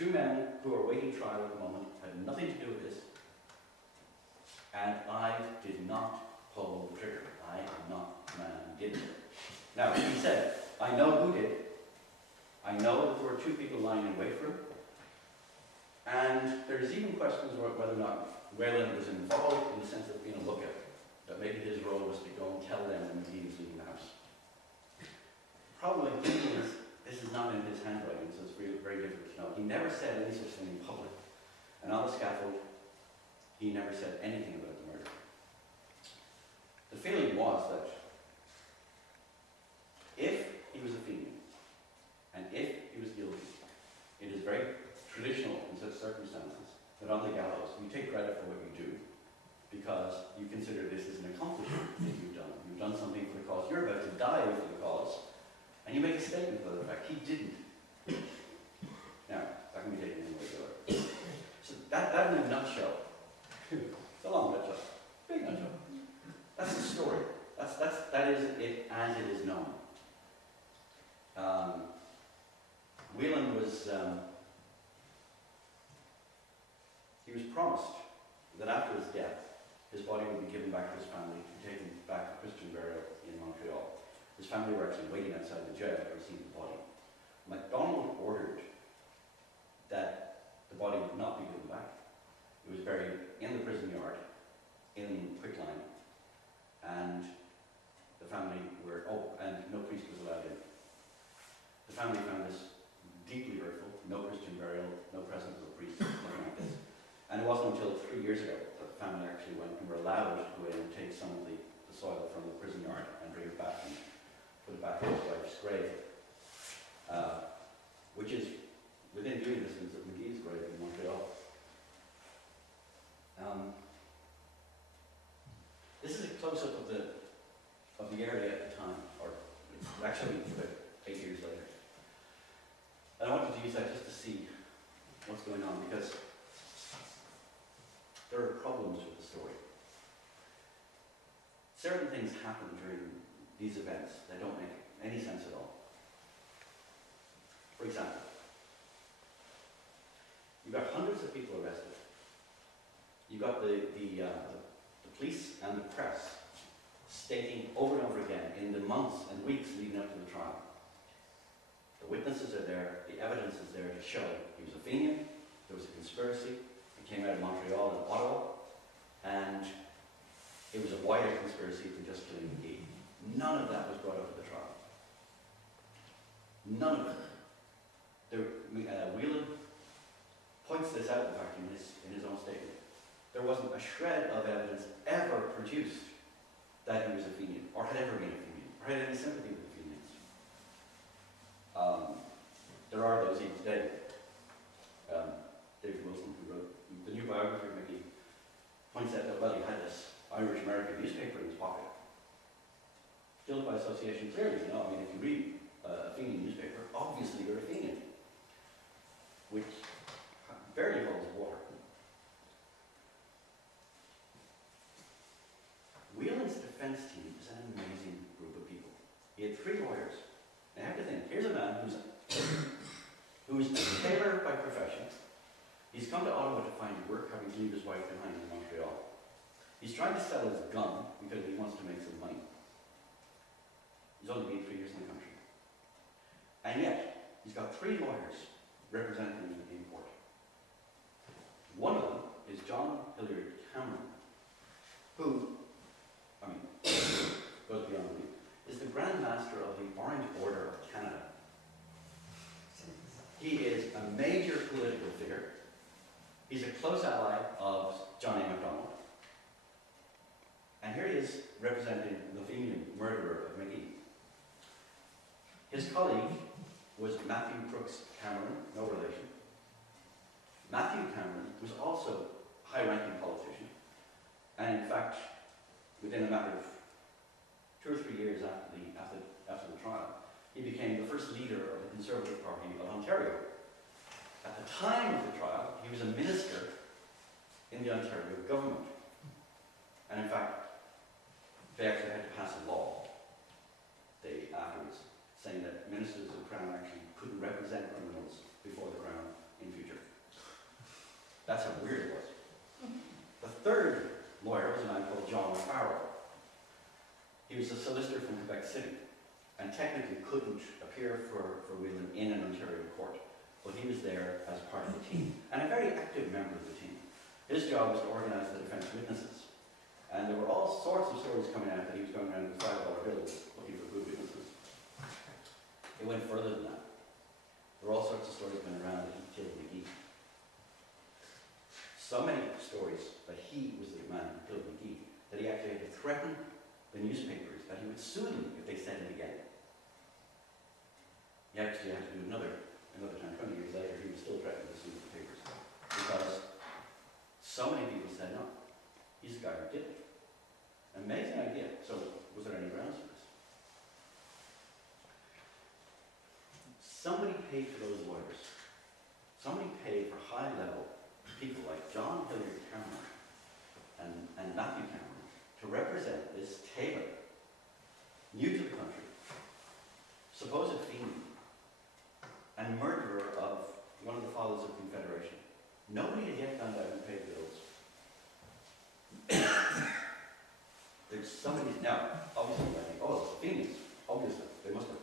two men who are awaiting trial at the moment, had nothing to do with this, and I did not pull the trigger. I am not the man who did it. Now, he said, I know who did. I know that there were two people lying in wait for him. And there's even questions about whether or not Wayland was involved in the sense of being a lookout. That maybe his role was to go and tell them when he was leaving the house. The problem with him is, this is not in his handwriting, so it's very, very difficult to know. He never said any such thing in public. And on the scaffold, he never said anything about the murder. The feeling was that if he was a Fenian, and if he was guilty, it is very traditional in such circumstances that on the gallows you take credit for what you do because you consider this as an accomplishment that you've done. You've done something for the cause. You're about to die for the cause, and you make a statement about the fact he didn't. Now, that can be taken any way or the other. So that in a nutshell, it's a long nutshell, big nutshell. That's the story. That is it as it is known. Whelan was, he was promised that after his death, his body would be given back to his family to be taken back to Christian burial in Montreal. His family were actually waiting outside the jail to receive the body. MacDonald ordered that the body would not be given back. It was buried in the prison yard, in quicklime, and the family were, and no priest was allowed in. The family found this deeply hurtful, no Christian burial, no presence of a priest, nothing like this. And it wasn't until 3 years ago that the family actually went and were allowed to go in and take some of the soil from the prison yard and bring it back and put it back in his wife's grave, which is within viewing distance of McGee's grave in Montreal. This is a close-up of the area at the time, or actually about 8 years later. And I wanted to use that just to see what's going on, because there are problems with the story. Certain things happen during these events that don't make any sense at all. For example, you've got hundreds of people arrested. You've got the police and the press stating over and over again in the months and weeks leading up to the trial. The witnesses are there, the evidence is there to show he was a Fenian, there was a conspiracy, it came out of Montreal and Ottawa, and it was a wider conspiracy than just killing McGee. None of that was brought up at the trial. None of it. Whelan points this out, in fact, in his own statement. There wasn't a shred of evidence ever produced that he was a Fenian, or had ever been a Fenian, or had any sympathy with the Fenians. There are those even today. David Wilson, who wrote the new biography of McGee, points out that, well, he had this Irish-American newspaper in his pocket. Guilt by association, clearly, you know, I mean, if you read a Fenian newspaper, obviously you're a Fenian, which barely holds water. Whelan's defense team is an amazing group of people. He had 3 lawyers. And I have to think, here's a man who's a tailor by profession. He's come to Ottawa to find work, having to leave his wife behind in Montreal. He's trying to sell his gun because he wants to make some money. He's only been 3 years in the country. And yet, he's got 3 lawyers representing him in court. One of them is John Hilliard Cameron, who, I mean, goes beyond me, is the Grand Master of the Orange Order of Canada. He is a major political figure. He's a close ally of John A. Macdonald. And here he is representing the Fenian murderer of McGee. His colleague was Matthew Crooks Cameron, no relation. Matthew Cameron was also a high-ranking politician, and in fact, within a matter of 2 or 3 years after the trial, he became the first leader of the Conservative Party of Ontario. At the time of the trial, he was a minister in the Ontario government. And in fact, they actually had to pass a law afterwards saying that ministers of the Crown actually couldn't represent criminals before the Crown in future. That's how weird it was. The third lawyer was a man called John Farrell. He was a solicitor from Quebec City and technically couldn't appear for Whelan in an Ontario court, but he was there as part of the team and a very active member of the team. His job was to organize the defense witnesses, and there were all sorts of stories coming out that he was going around with $5 bills looking for good witnesses. It went further than that. There were all sorts of stories going around that he killed McGee. So many stories that he was the man who killed McGee that he actually had to threaten the newspapers that he would sue them if they said it again. He actually had to do another time, 20 years later, he was still threatening to sue the papers because so many people said, no, he's the guy who did it. Amazing idea. So, was there any grounds for this? Somebody paid for those lawyers. Somebody paid for high-level people like John Hilliard Cameron and Matthew Cameron to represent this tailor, new to the country, supposed fiend, and murderer of one of the fathers of Confederation. Nobody had yet found out who paid the bills. There's somebody, now, obviously I think, oh, it's the Phoenix. Obviously, they must have.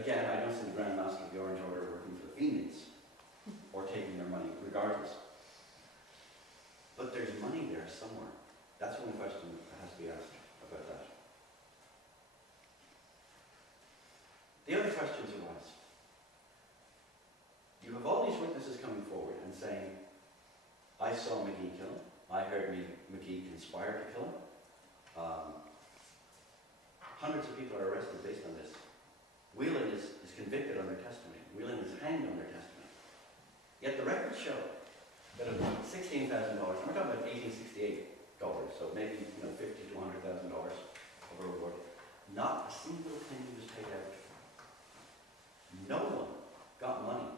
Again, I don't see the Grand Master of the Orange Order working for the Phoenix or taking their money, regardless. But there's money there somewhere. That's one question that has to be asked about that. The other questions arise. You have all these witnesses coming forward and saying, I saw McGee kill him. I heard McGee conspire to kill him. Hundreds of people are arrested based on this. Whelan is convicted on their testimony. Whelan is hanged on their testimony. Yet the records show that of $16,000, and we're talking about $1868, so maybe $50,000 to $100,000 of a reward, not a single penny was paid out. No one got money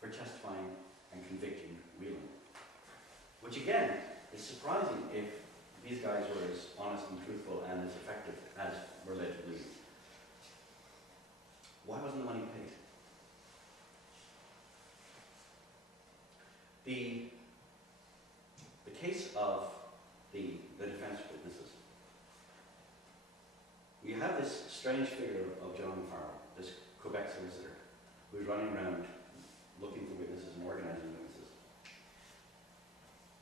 for testifying and convicting Whelan. Which again is surprising if these guys were as honest and truthful and as effective as were led to believe. Why wasn't the money paid? The case of the defense witnesses. We have this strange figure of John Farrell, this Quebec solicitor, who's running around looking for witnesses and organizing witnesses.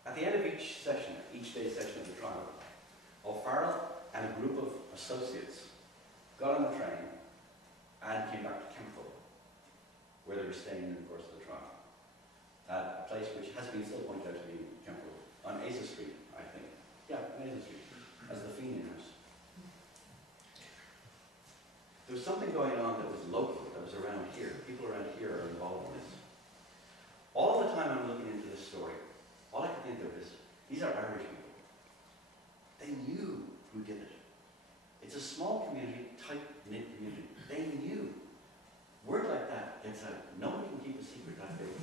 At the end of each day's session of the trial, O'Farrell and a group of associates got on the train and came back to Grenville, where they were staying in the course of the trial. At a place which has been still pointed out to be Grenville, on Asa Street, I think. Yeah, on Asa Street, as the Fenian House. There was something going on that was local, that was around here. People around here are involved in this. All the time I'm looking into this story, all I can think of is, these are Irish people. They knew who did it. It's a small community, tight-knit community. They knew. Word like that gets out. No one can keep a secret that big.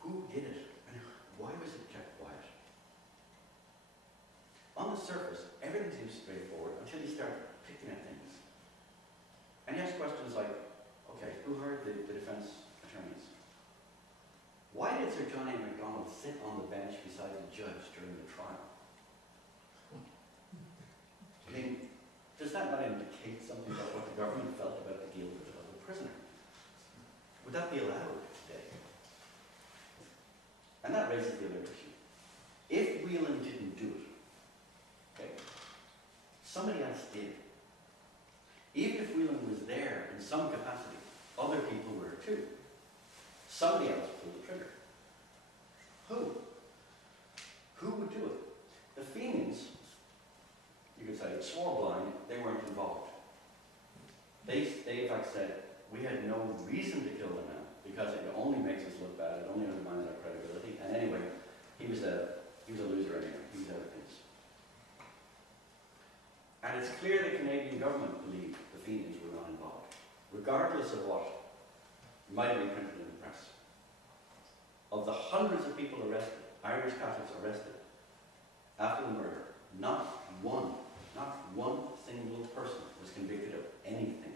Who did it? And why was it kept quiet? On the surface, everything seems straightforward until you start picking at things. And you ask questions like, okay, who hired the defense attorneys? Why did Sir John A. Macdonald sit on the bench beside the judge during the trial? I mean, does that not indicate something about what the government felt about the guilt of the prisoner? Would that be allowed today? And that raises the other issue. If Whelan didn't do it, okay, somebody else did. Even if Whelan was there in some capacity, other people were too. Somebody else pulled the trigger. Who? Who would do it? The Fenians, you could say, swore blind, they weren't involved. They in fact said, we had no reason to kill the man because it only makes us look bad, it only undermines our credibility. And anyway, he was a loser anyway, he was out of things. And it's clear the Canadian government believed the Fenians were not involved, regardless of what might have been printed in the press. Of the hundreds of people arrested, Irish Catholics arrested, after the murder, not one single person was convicted of anything.